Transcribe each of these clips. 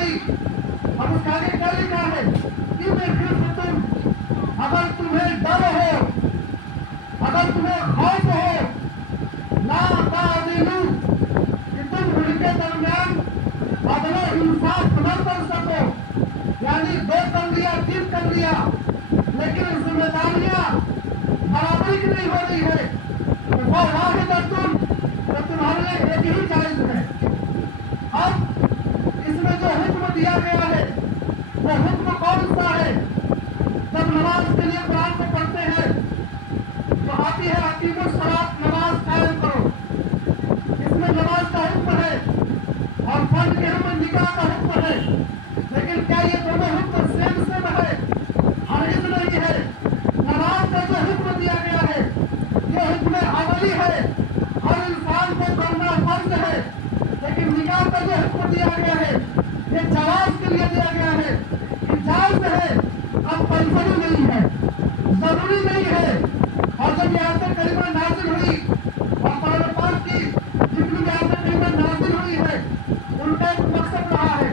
गई। अब उसका आगे क्या लिखा है कि मैं फिर तुम, अगर तुम्हें डर हो, अगर तुम्हें खौफ हो, ला तादिलू, कि तुम उनके दरमियान अदलो इंसाफ न कर सको, यानी 2 कर लिया 3 कर लिया, लेकिन जिम्मेदारियां बराबरी की नहीं हो रही है, तो वो वाहिदतुन, तो तुम्हारे लिए एक ही जायज है। अब इसमें जो हुक्म दिया गया है वो हुक्म कौन सा है? जब नमाज के लिए कुरान को पढ़ते हैं तो आती है अकीमुस सलात, नमाज कायम करो, इसमें नमाज का हुक्म है और फर्ज के हुक्म निकाह का हुक्म है। लेकिन क्या ये दोनों हुक्म सेम है? हरगिज़ नहीं है। नमाज का जो हुक्म दिया गया है ये हुक्म अमली है, हर इंसान को करना फर्ज है। लेकिन निकाह का जो हुक्म दिया गया है ये जवाब के लिए दिया गया है, इजाजत है, कंपल्सरी नहीं है, जरूरी नहीं है। और जब ये आयत करीमा नाज़िल हुई और कुरान पाक की जितनी भी आयत करीमा नाज़िल हुई है उनका एक मकसद रहा है।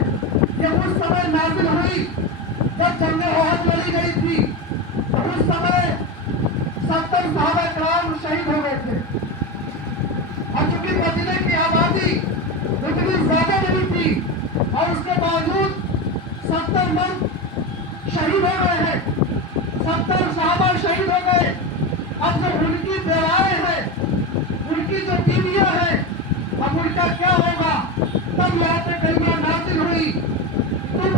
ये उस समय नाज़िल हुई जब जंग ओहद लड़ी गई थी, तो उस समय 70 सहाबा किराम शहीद हो गए थे। और चूंकि मदीने की आबादी इतनी ज्यादा नहीं थी और उसके बावजूद 70 मर्द शहीद हो गए हैं, 70 सहाबा शहीद हो गए। अब जो उनकी बेवाएं हैं, उनकी जो बीवियां हैं, अब उनका क्या होगा? तब यहाँ पे कलिमा नाज़िल हुई, तुम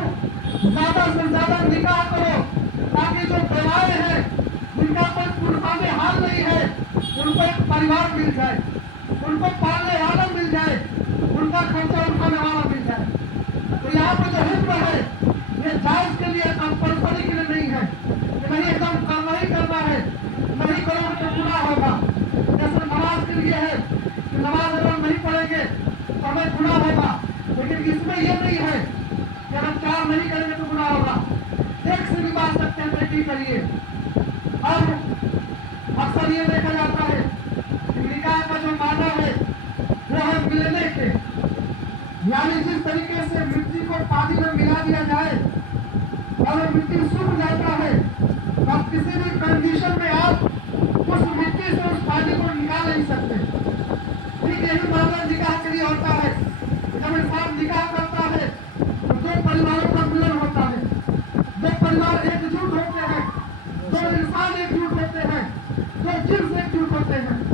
ज्यादा से ज्यादा निकाह करो ताकि जो बेवाएं हैं, जिनका कोई पुरखाने हाल नहीं है, उनको एक परिवार मिल जाए, उनको पालने वाला मिल जाए, उनका खर्चा उठाने वाला मिल जाए। तो यहाँ पर जो हुक्म है ये जायज के लिए, कंपल्सरी के लिए नहीं है कि नहीं एकदम करना ही करना है, नहीं करोगे तो गुनाह होगा। जैसे नमाज के लिए है कि नमाज अगर नहीं पढ़ेंगे तो हमें गुनाह होगा, लेकिन इसमें ये नहीं है कि अगर 4 नहीं करेंगे तो गुनाह होगा। 1 से भी बात सकते हैं, बेटी करिए। अब अक्सर ये देखा जाता है कि निकाह का जो माना है वो है मिलने के, यानी जिस तरीके से मिट्टी को पानी में मिला दिया जाए और मिट्टी सूख जाता है, तो आप किसी भी कंडीशन में आप उस मिट्टी से उस पानी को निकाल नहीं सकते। ठीक यही मामला निकाह के लिए होता है। जब इंसान निकाह करता है तो 2 परिवारों का मिलन होता है, 2 परिवार एकजुट होते हैं, 2 इंसान एकजुट होते हैं, 2 जिन्स एकजुट होते हैं।